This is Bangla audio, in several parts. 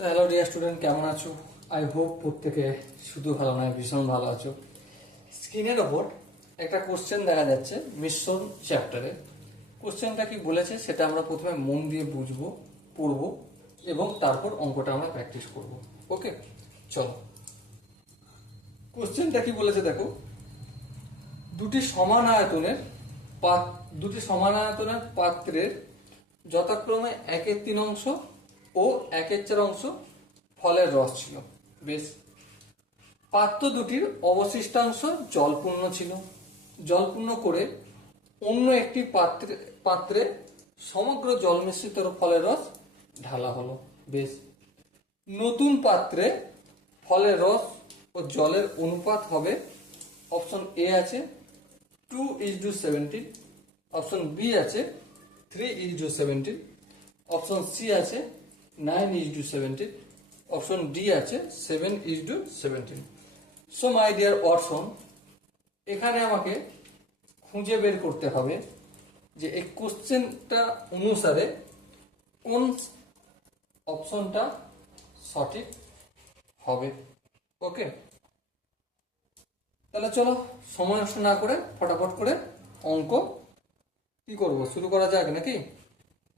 তো হ্যালো ডিয়ার স্টুডেন্ট, কেমন আছো? আই হোপ প্রত্যেকে শুধু ভালো নয়, ভীষণ ভালো আছো। স্ক্রিনের ওপর একটা কোশ্চেন দেখা যাচ্ছে মিশ্রণ চ্যাপ্টারে। কোশ্চেনটা কি বলেছে সেটা আমরা প্রথমে মন দিয়ে বুঝবো, পড়বো এবং তারপর অঙ্কটা আমরা প্র্যাকটিস করব। ওকে, চলো। কোশ্চেনটা কি বলেছে দেখো, দুটি সমান আয়তনের পাত্রের যথাক্রমে 1/3 অংশ ও 1/4 অংশ ফলের রস ছিল। বেশ, পাত্র দুটির অবশিষ্টাংশ জলপূর্ণ ছিল। জলপূর্ণ করে অন্য একটি পাত্রে সমগ্র জল মিশ্রিত ফলের রস ঢালা হলো। বেশ, নতুন পাত্রে ফলের রস ও জলের অনুপাত হবে, অপশন এ আছে 2:17, অপশন বি আছে 3:17, অপশন সি আছে 9:17, অপশন ডি আছে 7:17। সো মাই ডিয়ার অর্শন, এখানে আমাকে খুঁজে বের করতে হবে যে এই কোশ্চেনটা অনুসারে কোন অপশনটা সঠিক হবে। ওকে, তাহলে চলো সময় নষ্ট না করে ফটাফট করে অঙ্ক কি করব, শুরু করা যাক নাকি?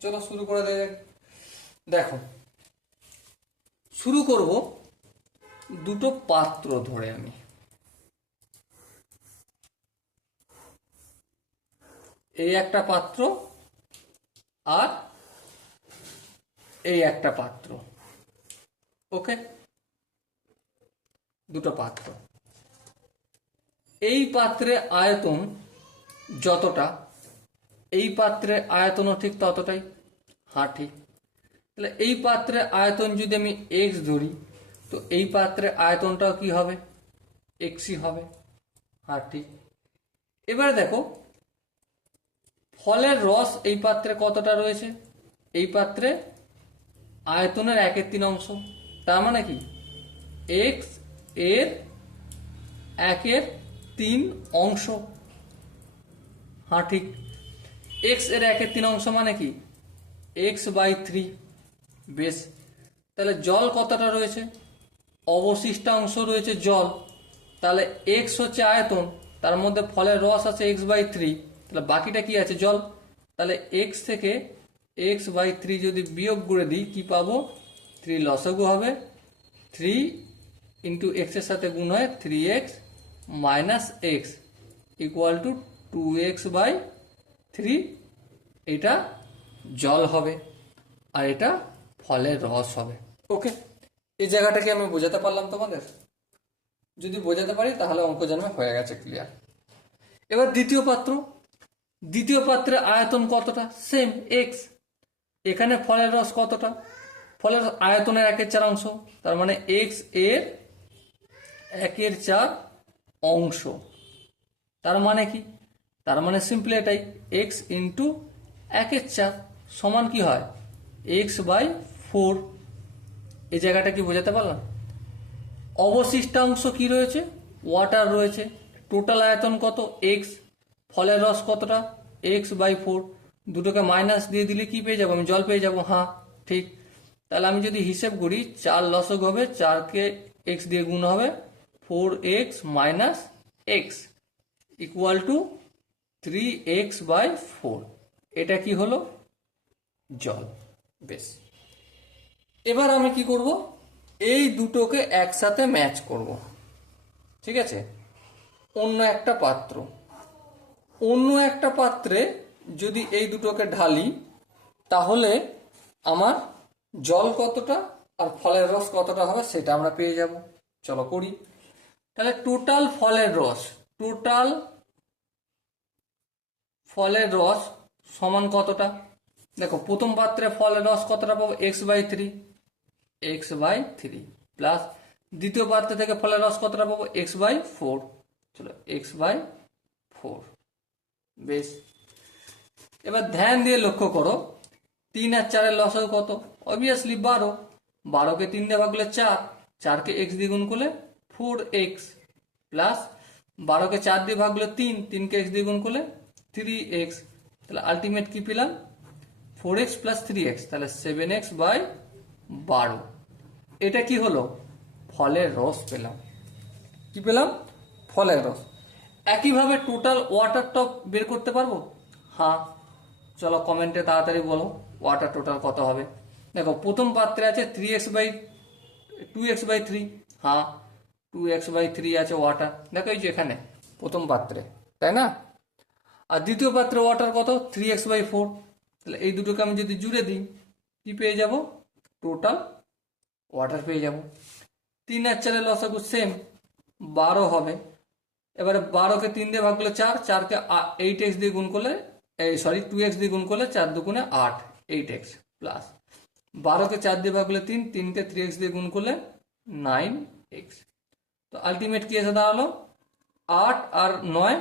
চলো শুরু করা যাক। দেখো, শুরু করব দুটো পাত্র ধরে। আমি এই একটা পাত্র আর এই একটা পাত্র। ওকে, দুটো পাত্র। এই পাত্রে আয়তন যতটা, এই পাত্রের আয়তনও ঠিক ততটাই। হ্যাঁ ঠিক। তাহলে এই পাত্রের আয়তন যদি আমি এক্স ধরি, তো এই পাত্রের আয়তনটাও কি হবে? এক্সই হবে। হ্যাঁ ঠিক। এবারে দেখো, ফলের রস এই পাত্রে কতটা রয়েছে? এই পাত্রে আয়তনের 1/3 অংশ। তার মানে কি এক্স এর 1/3 অংশ। হ্যাঁ ঠিক। এক্স এর 1/3 অংশ মানে কি x/3। বেশ, তাহলে জল কতটা রয়েছে? অবশিষ্টাংশ রয়েছে জল। তাহলে এক্স হচ্ছে আয়তন, তার মধ্যে ফলের রস আছে x/3, তাহলে বাকিটা কি আছে? জল। তাহলে এক্স থেকে x/3 যদি বিয়োগ করে দিই কি পাবো? 3 লসাগু হবে, 3 ইন্টু এক্স এর সাথে গুণ হয় 3x minus x equal to 2x/3। এটা জল হবে আর এটা ফলের রস হবে। ওকে, এই জায়গাটাকে আমি বোঝাতে পারলাম তোমাদের? যদি বোঝাতে পারি তাহলে অঙ্ক জন্মে হয়ে গেছে, ক্লিয়ার। এবার দ্বিতীয় পাত্রের আয়তন কতটা? Same x. এখানে ফলের রস কতটা? ফলের আয়তনের 1/4 অংশ, তার মানে এক্স এর 1/4 অংশ। তার মানে কি? তার মানে সিম্পলি এটাই, এক্স ইন্টু 1/4 সমান কি হয়? x/4। এই জায়গাটা কি বোঝাতে পারলাম? অবশিষ্টাংশ কি রয়েছে? ওয়াটার রয়েছে। টোটাল আয়তন কত? এক্স। ফলের রস কতটা? x/4। দুটোকে মাইনাস দিয়ে দিলে কি পেয়ে যাবো? আমি জল পেয়ে যাবো। হ্যাঁ ঠিক। তাহলে আমি যদি হিসেব করি, 4 লসক হবে, 4কে এক্স দিয়ে গুণ হবে, 4x minus x equal to 3x/4। এটা কি হলো? জল। বেশ, এবার আমি কি করব? এই দুটোকে একসাথে ম্যাচ করব। ঠিক আছে, অন্য একটা পাত্রে যদি এই দুটোকে ঢালি, তাহলে আমার জল কতটা আর ফলের রস কতটা হবে সেটা আমরা পেয়ে যাব। চলো করি। তাহলে টোটাল ফলের রস সমান কতটা? দেখো, প্রথম পাত্রে ফলের রস কতটা পাবো? x/3 প্লাস দ্বিতীয় পাত্র থেকে ফলের রস কতটা পাবো? x/4। চলো x/4। বেশ, এবার ধ্যান দিয়ে লক্ষ্য করো, 3 আর 4 লসাগু কত? অবভিয়াসলি 12। 12কে 3 দিয়ে ভাগ করলে 4, 4কে x দিয়ে গুণ করলে 4x প্লাস 12কে 4 দিয়ে ভাগ করলে 3, 3কে x দিয়ে গুণ করলে 3x। তাহলে আলটিমেট কি পেলাম? 4x প্লাস 3x, তাহলে 7x/12। এটা কি হলো, ফলের রস পেলাম। কি পেলাম, ফলের রস। একইভাবে টোটাল ওয়াটার টপ বের করতে পারবো? হ্যাঁ, চলো কমেন্টে তাড়াতাড়ি বলো ওয়াটার টোটাল কত হবে। দেখো প্রথম পাত্রে আছে 2x/3। হ্যাঁ, 2x/3 আছে ওয়াটার, দেখো এই যে এখানে প্রথম পাত্রে, তাই না? আর দ্বিতীয় পাত্রে ওয়াটার কত, 3x/4। তাহলে এই দুটোকে আমি যদি জুড়ে দিই কি পেয়ে যাব, টোটাল ওয়াটার পেয়ে যাব। 3 আর 4 লসাগু সেম 12 হবে। এবারে 12কে 3 দিয়ে ভাগ করলে 4, 4কে 8x দিয়ে গুণ করলে 2x দিয়ে গুণ করলে 4 দুগুণে 8, 8x প্লাস 12কে 4 দিয়ে ভাগ করলে 3, 3কে 3x দিয়ে গুণ করলে 9x। তো আলটিমেট কি এসে দাঁড়ালো, 8 আর 9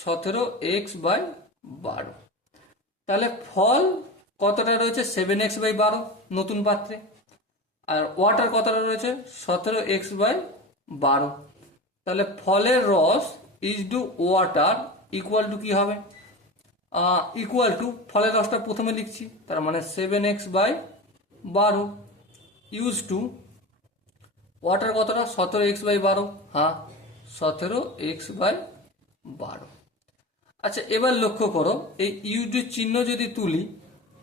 17x/12। তাহলে ফল কতটা রয়েছে, 7x/12 নতুন পাত্রে। আর ওয়াটার কতটা রয়েছে, 17x/12। তাহলে ফলের রস is to water equal to কি হবে, ইকুয়াল টু ফলের রসটা প্রথমে লিখছি, তার মানে 7x/12 ইউজ টু ওয়াটার কতটা, 17x/12। হ্যাঁ, 17x/12। আচ্ছা এবার লক্ষ্য করো, এই ইউটির চিহ্ন যদি তুলি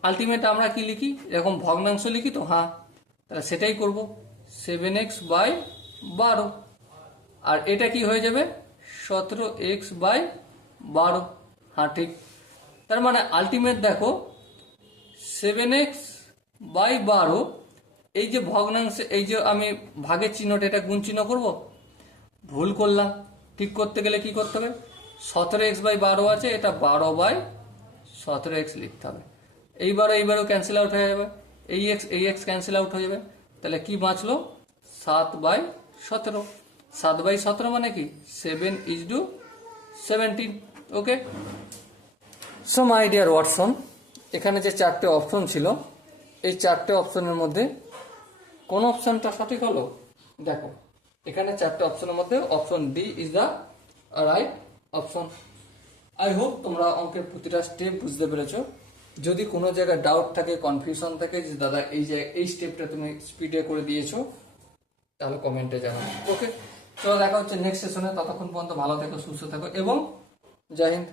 আলটিমেট আমরা কি লিখি, এরকম ভগ্নাংশ লিখি তো। হ্যাঁ, তাহলে সেটাই করব, 7x/12। আর এটা কি হয়ে যাবে, 17x/12। হ্যাঁ ঠিক। তার মানে আলটিমেট দেখো 7x/12, এই যে ভগ্নাংশে এই যে আমি ভাগের চিহ্নটা, এটা গুণ চিহ্ন করবো, ভুল করলাম। ঠিক করতে গেলে কি করতে হবে, 17x/12 আছে, এটা 12/17x লিখতে হবে। এইবারও ক্যান্সেল আউট হয়ে যাবে, এই এক্স ক্যান্সেল আউট হয়ে যাবে। তাহলে কি বাঁচলো, 7/17। 7/17 মানে কি, 7:17। ওকে, সো মাই ডিয়ার ওয়াটসন, এখানে যে 4টে অপশন ছিল, এই 4টে অপশনের মধ্যে কোন অপশনটা সঠিক হলো? দেখো এখানে 4টে অপশনের মধ্যে option D is the right option. I hope তোমরা অঙ্কের প্রতিটা স্টেপ বুঝতে পেরেছো। যদি কোনো জায়গায় ডাউট থাকে, কনফিউশন থাকে যে দাদা এই স্টেপটা তুমি স্পিডে করে দিয়েছো, তাহলে কমেন্টে জানাও। ওকে, চলো দেখা হচ্ছে নেক্সট সেশনে। ততক্ষণ পর্যন্ত ভালো থেকো, সুস্থ থাকো এবং জয় হিন্দ।